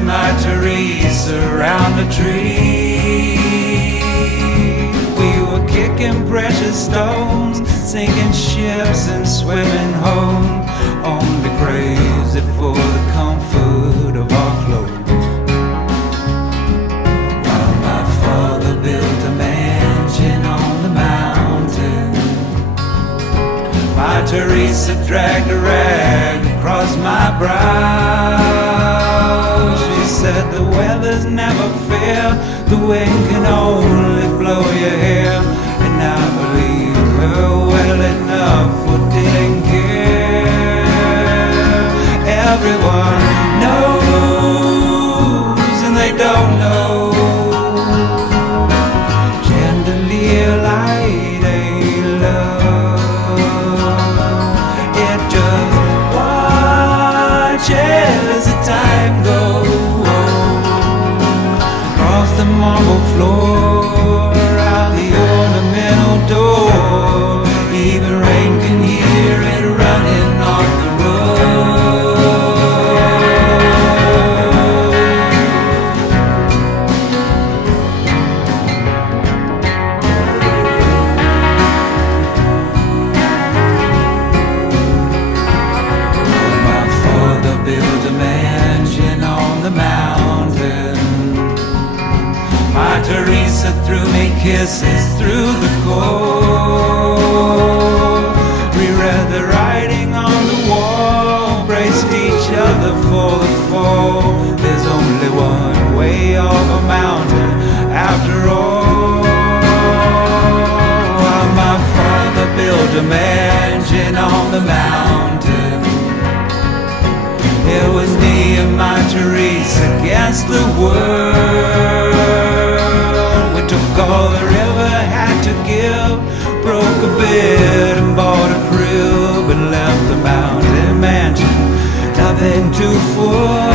and my Teresa around the tree. We were kicking precious stones, sinking ships and swimming home, only crazy for the comfort of our clothes. While my father built a mansion on the mountain, my Teresa dragged a rag across my brow. She said the weather's never fair, the wind can only blow your hair. And I believe her well enough for didn't care. Everyone knows and they don't know. Chandelier light ain't love. It just watches the time go across the marble floor, out the ornamental door. Even rain can hear it running on the My father built a mansion on the mountain. My Teresa threw me kisses through the cold. We read the writing on the wall, braced each other for the fall. There's only one way off a mountain after all. While my father built a mansion on the mountain, it was me and my Teresa against the world. We took all the river had to give, broke a bed and bought a crib, and left the mountain mansion, nothing to full.